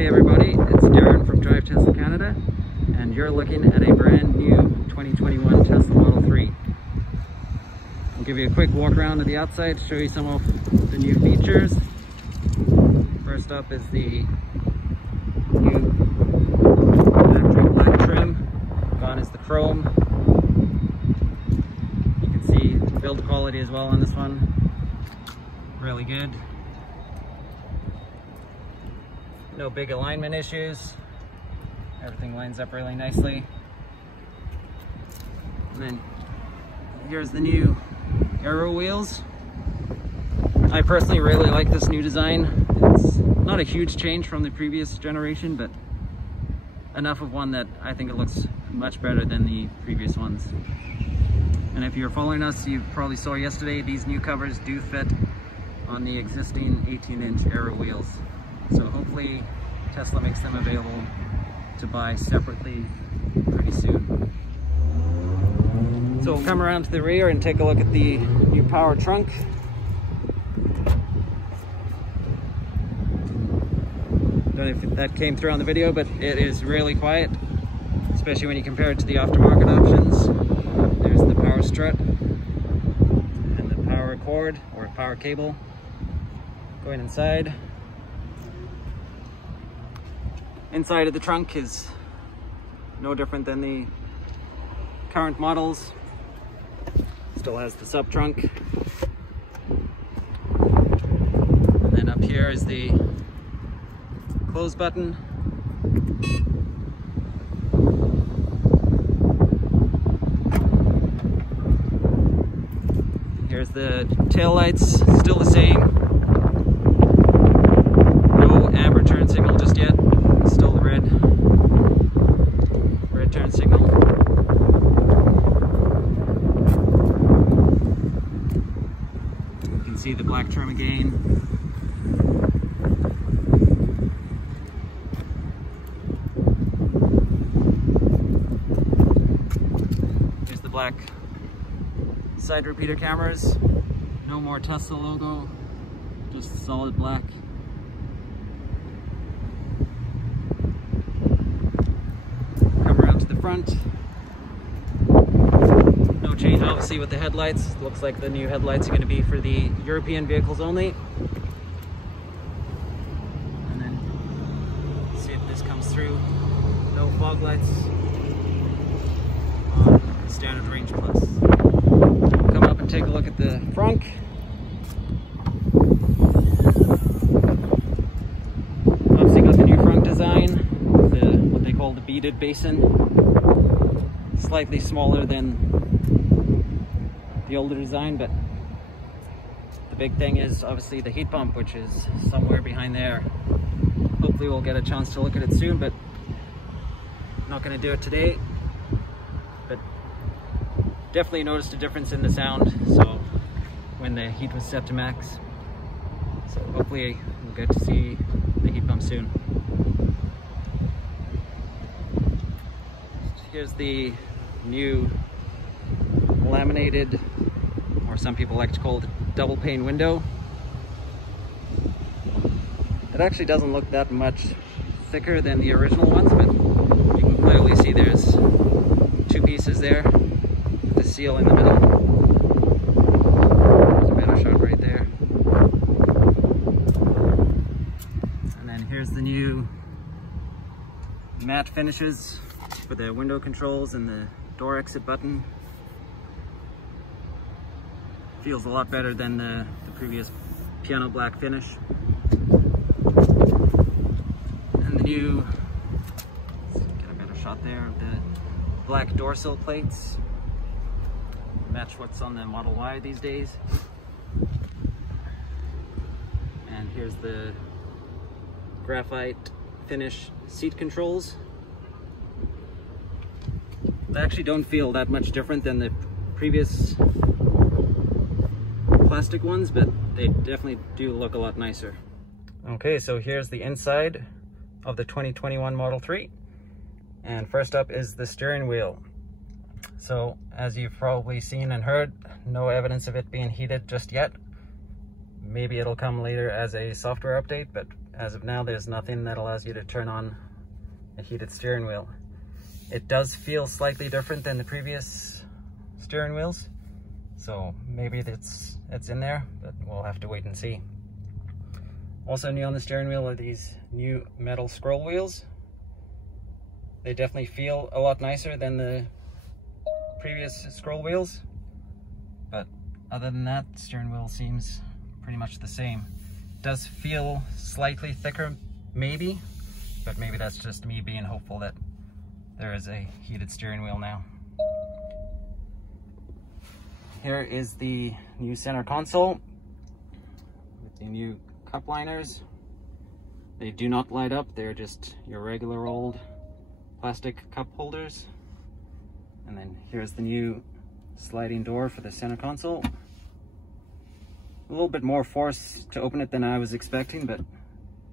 Hey everybody, it's Darren from Drive Tesla Canada, and you're looking at a brand new 2021 Tesla Model 3. I'll give you a quick walk around to the outside, show you some of the new features. First up is the new factory black trim. Gone is the chrome. You can see the build quality as well on this one. Really good. No big alignment issues. Everything lines up really nicely. And then here's the new aero wheels. I personally really like this new design. It's not a huge change from the previous generation, but enough of one that I think it looks much better than the previous ones. And if you're following us, you probably saw yesterday, these new covers do fit on the existing 18-inch aero wheels. So hopefully Tesla makes them available to buy separately pretty soon. So we'll come around to the rear and take a look at the new power trunk. Don't know if that came through on the video, but it is really quiet, especially when you compare it to the aftermarket options. There's the power strut and the power cord or power cable going inside. Inside of the trunk is no different than the current models. Still has the sub trunk. And then up here is the close button. Here's the tail lights, still the same. No amber turn signal just yet. Still the red turn signal. You can see the black trim again. Here's the black side repeater cameras. No more Tesla logo, just solid black. Front. No change obviously with the headlights. Looks like the new headlights are going to be for the European vehicles only. And then see if this comes through. No fog lights on standard range plus. Come up and take a look at the front. Obviously got the new front design, what they call the beaded basin. Slightly smaller than the older design, but the big thing is obviously the heat pump, which is somewhere behind there. Hopefully we'll get a chance to look at it soon, but I'm not going to do it today. But definitely noticed a difference in the sound, so when the heat was set to max. So hopefully we'll get to see the heat pump soon. Here's the new laminated, or some people like to call it, double pane window. It actually doesn't look that much thicker than the original ones, but you can clearly see there's two pieces there with the seal in the middle. There's a better shot right there. And then here's the new matte finishes for the window controls and the door exit button. Feels a lot better than the previous piano black finish. And the new, let's get a better shot there of the black door sill plates. Match what's on the Model Y these days. And here's the graphite finish seat controls. They actually don't feel that much different than the previous plastic ones, but they definitely do look a lot nicer. Okay, so here's the inside of the 2021 Model 3. And first up is the steering wheel. So as you've probably seen and heard, no evidence of it being heated just yet. Maybe it'll come later as a software update, but as of now, there's nothing that allows you to turn on a heated steering wheel. It does feel slightly different than the previous steering wheels, so maybe it's in there, but we'll have to wait and see. Also new on the steering wheel are these new metal scroll wheels. They definitely feel a lot nicer than the previous scroll wheels, but other than that, the steering wheel seems pretty much the same. It does feel slightly thicker, maybe, but maybe that's just me being hopeful that there is a heated steering wheel now. Here is the new center console with the new cup liners. They do not light up, they're just your regular old plastic cup holders. And then here's the new sliding door for the center console. A little bit more force to open it than I was expecting, but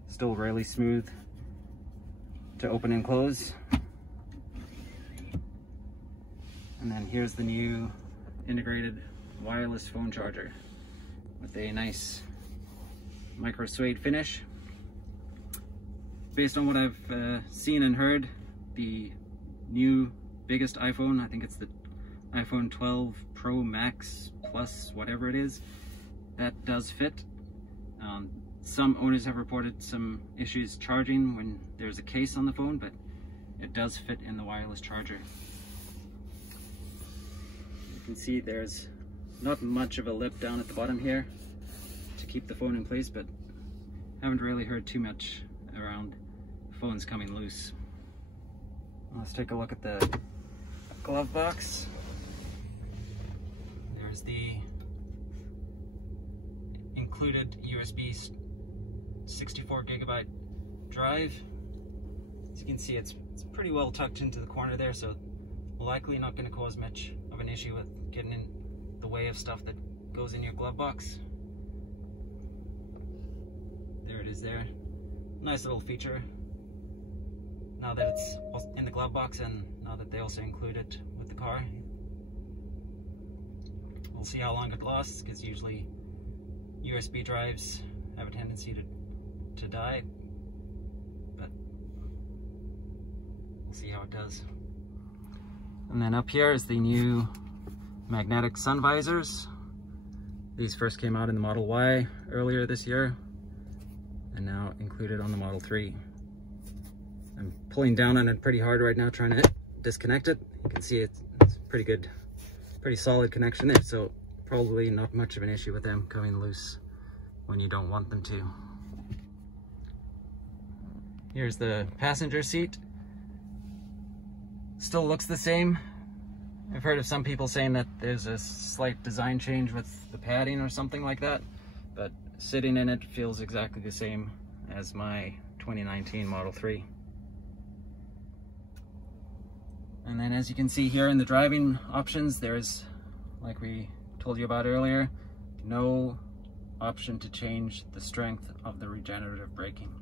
still really smooth to open and close. And then here's the new integrated wireless phone charger with a nice micro suede finish. Based on what I've seen and heard, the new biggest iPhone, I think it's the iPhone 12 Pro Max Plus, whatever it is, that does fit. Some owners have reported some issues charging when there's a case on the phone, but it does fit in the wireless charger. You can see there's not much of a lip down at the bottom here to keep the phone in place, but haven't really heard too much around phones coming loose. Let's take a look at the glove box. There's the included USB 64 gigabyte drive. As you can see, it's pretty well tucked into the corner there, so likely not going to cause much of an issue with getting in the way of stuff that goes in your glove box. There it is there. Nice little feature now that it's in the glove box, and now that they also include it with the car. We'll see how long it lasts, because usually USB drives have a tendency to die, but we'll see how it does. And then up here is the new magnetic sun visors. These first came out in the Model Y earlier this year, and now included on the Model 3. I'm pulling down on it pretty hard right now, trying to disconnect it. You can see it's pretty good, pretty solid connection there, so probably not much of an issue with them coming loose when you don't want them to. Here's the passenger seat. Still looks the same. I've heard of some people saying that there's a slight design change with the padding or something like that, but sitting in it feels exactly the same as my 2019 Model 3. And then as you can see here in the driving options, there's, like we told you about earlier, no option to change the strength of the regenerative braking.